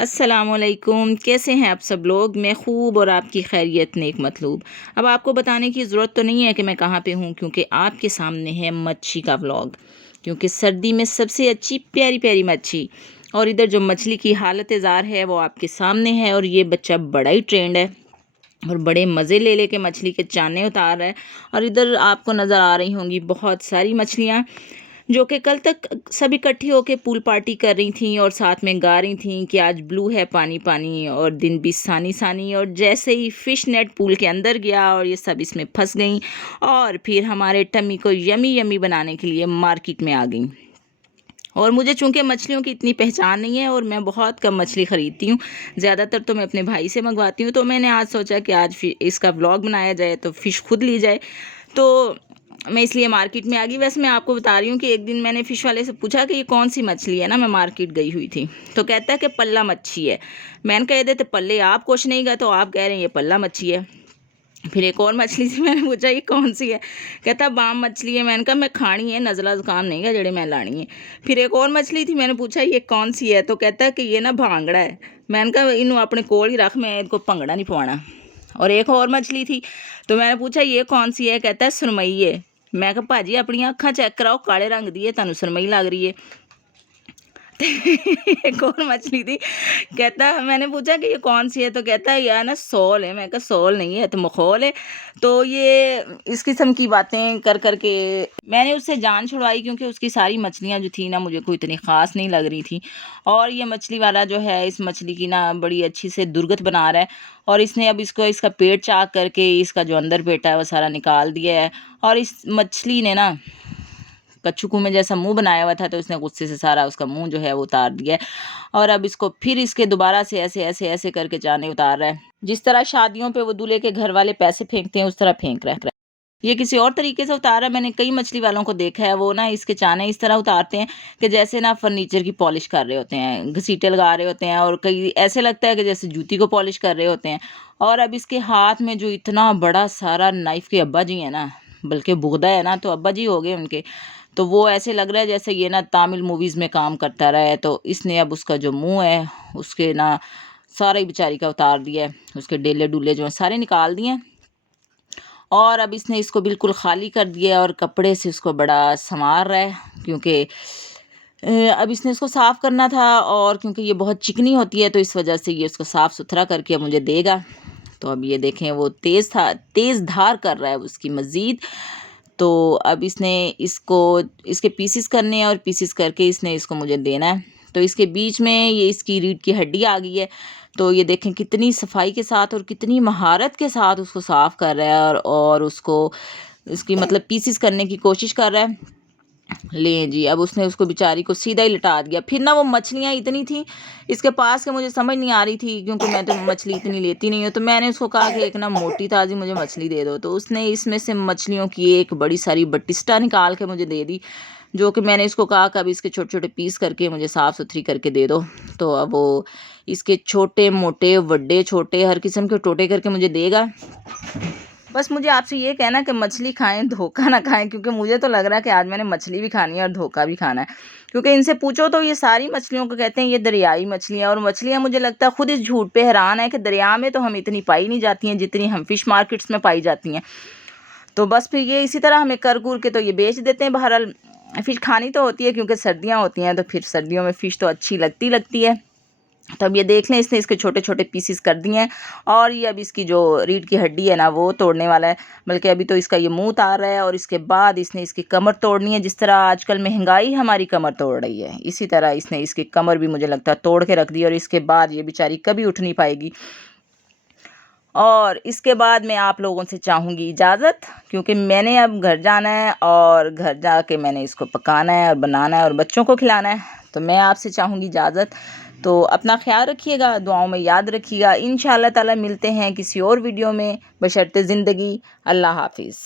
अस्सलामुअलैकुम, कैसे हैं आप सब लोग। मैं खूब और आपकी खैरियत नेक मतलूब। अब आपको बताने की ज़रूरत तो नहीं है कि मैं कहाँ पे हूँ, क्योंकि आपके सामने है मच्छी का व्लॉग। क्योंकि सर्दी में सबसे अच्छी प्यारी प्यारी मच्छी, और इधर जो मछली की हालत ज़ार है वो आपके सामने है। और ये बच्चा बड़ा ही ट्रेंड है और बड़े मज़े ले लेके मछली के चाने उतार रहा है। और इधर आपको नज़र आ रही होंगी बहुत सारी मछलियाँ, जो कि कल तक सब इकट्ठी होके पूल पार्टी कर रही थीं और साथ में गा रही थीं कि आज ब्लू है पानी पानी और दिन भी सानी सानी। और जैसे ही फ़िश नेट पूल के अंदर गया और ये सब इसमें फंस गईं, और फिर हमारे टमी को यमी यमी बनाने के लिए मार्केट में आ गईं। और मुझे चूंकि मछलियों की इतनी पहचान नहीं है और मैं बहुत कम मछली ख़रीदती हूँ, ज़्यादातर तो मैं अपने भाई से मंगवाती हूँ, तो मैंने आज सोचा कि आज इसका व्लॉग बनाया जाए तो फ़िश खुद ली जाए। तो मैं इसलिए मार्केट में आ गई। वैसे मैं आपको बता रही हूँ कि एक दिन मैंने फ़िश वाले से पूछा कि ये कौन सी मछली है ना, मैं मार्केट गई हुई थी, तो कहता है कि पल्ला मच्छी है। मैंने कह देते पल्ले आप कुछ नहीं गए, तो आप कह रहे हैं ये पल्ला मच्छी है। फिर एक और मछली थी, मैंने पूछा ये कौन सी है, कहता बाम मछली है। मैंने कहा मैं खानी है, नज़ला ज़ुकाम नहीं है जड़े मैं लानी है। फिर एक और मछली थी, मैंने पूछा ये कौन सी है, तो कहता है कि ये ना भांगड़ा है। मैंने कहा इन्हों अपने कोल ही रख, मैं इनको भंगड़ा नहीं पवाना। और एक और मछली थी, तो मैंने पूछा ये कौन सी है, कहता है सुरमई है। मैं कहा भाजी अपनी अक्खां चेक कराओ, काले रंग दी है, तुहानू सुरमई लग रही है। एक और मछली थी, कहता मैंने पूछा कि ये कौन सी है, तो कहता है यार ना सोल है। मैं कहा सोल नहीं है तो मखौल है। तो ये इस किस्म की बातें कर कर के मैंने उससे जान छुड़वाई, क्योंकि उसकी सारी मछलियाँ जो थी ना मुझे कोई इतनी ख़ास नहीं लग रही थी। और ये मछली वाला जो है इस मछली की ना बड़ी अच्छी से दुर्गत बना रहा है। और इसने अब इसको इसका पेट चाक करके इसका जो अंदर पेटा है वो सारा निकाल दिया है। और इस मछली ने ना कच्छू में जैसा मुंह बनाया हुआ था, तो उसने गुस्से से सारा उसका मुंह जो है वो उतार दिया है। और अब इसको फिर इसके दोबारा से ऐसे ऐसे ऐसे करके जाने उतार रहा है। जिस तरह शादियों पे वो दूल्हे के घर वाले पैसे फेंकते हैं उस तरह फेंक रहा है। ये किसी और तरीके से उतार रहा है। मैंने कई मछली वालों को देखा है, वो ना इसके चाने इस तरह उतारते हैं कि जैसे ना फर्नीचर की पॉलिश कर रहे होते हैं, घसीटे लगा रहे होते हैं, और कई ऐसे लगता है कि जैसे जूती को पॉलिश कर रहे होते हैं। और अब इसके हाथ में जो इतना बड़ा सारा नाइफ के अब्बा जी है ना, बल्कि बुगदा है ना, तो अब्बा जी हो गए उनके। तो वो ऐसे लग रहा है जैसे ये ना तामिल मूवीज़ में काम करता रहा है। तो इसने अब उसका जो मुंह है उसके ना सारा ही बेचारी का उतार दिया है, उसके डेले डुले जो हैं सारे निकाल दिए हैं। और अब इसने इसको बिल्कुल ख़ाली कर दिया है और कपड़े से उसको बड़ा संवार रहा है, क्योंकि अब इसने इसको साफ़ करना था। और क्योंकि ये बहुत चिकनी होती है तो इस वजह से ये उसको साफ़ सुथरा करके अब मुझे देगा। तो अब ये देखें वो तेज़ धार कर रहा है उसकी मज़ीद। तो अब इसने इसको इसके पीसेस करने हैं और पीसेस करके इसने इसको मुझे देना है। तो इसके बीच में ये इसकी रीढ़ की हड्डी आ गई है। तो ये देखें कितनी सफाई के साथ और कितनी महारत के साथ उसको साफ़ कर रहा है, और उसको इसकी मतलब पीसेस करने की कोशिश कर रहा है। लें जी, अब उसने उसको बेचारी को सीधा ही लटा दिया। फिर ना वो मछलियाँ इतनी थी इसके पास कि मुझे समझ नहीं आ रही थी, क्योंकि मैं तो मछली इतनी लेती नहीं हूँ। तो मैंने उसको कहा कि एक ना मोटी ताज़ी मुझे मछली दे दो। तो उसने इसमें से मछलियों की एक बड़ी सारी बटिस्टा निकाल के मुझे दे दी, जो कि मैंने इसको कहा कि अब इसके छोटे छोटे पीस करके मुझे साफ़ सुथरी करके दे दो। तो अब वो इसके छोटे मोटे बड़े छोटे हर किस्म के टोटे करके मुझे देगा। बस मुझे आपसे ये कहना कि मछली खाएं, धोखा ना खाएं, क्योंकि मुझे तो लग रहा है कि आज मैंने मछली भी खानी है और धोखा भी खाना है। क्योंकि इनसे पूछो तो ये सारी मछलियों को कहते हैं ये दरियाई मछलियाँ। और मछलियाँ मुझे लगता है खुद इस झूठ पे हैरान है कि दरिया में तो हम इतनी पाई नहीं जाती हैं जितनी हम फ़िश मार्केट्स में पाई जाती हैं। तो बस फिर ये इसी तरह हमें कर कुर के तो ये बेच देते हैं। बहरहाल फ़िश खानी तो होती है, क्योंकि सर्दियाँ होती हैं, तो फिर सर्दियों में फ़िश तो अच्छी लगती है। तब ये देख लें इसने इसके छोटे छोटे पीसेस कर दिए हैं। और ये अब इसकी जो रीढ़ की हड्डी है ना वो तोड़ने वाला है, बल्कि अभी तो इसका ये मुंह उतार रहा है। और इसके बाद इसने इसकी कमर तोड़नी है। जिस तरह आजकल महंगाई हमारी कमर तोड़ रही है, इसी तरह इसने इसकी कमर भी मुझे लगता है तोड़ के रख दी। और इसके बाद ये बेचारी कभी उठ नहीं पाएगी। और इसके बाद मैं आप लोगों से चाहूँगी इजाज़त, क्योंकि मैंने अब घर जाना है और घर जाके मैंने इसको पकाना है और बनाना है और बच्चों को खिलाना है। तो मैं आपसे चाहूँगी इजाज़त। तो अपना ख्याल रखिएगा, दुआओं में याद रखिएगा। इंशाअल्लाह ताला मिलते हैं किसी और वीडियो में, बशर्ते ज़िंदगी। अल्लाह हाफिज़।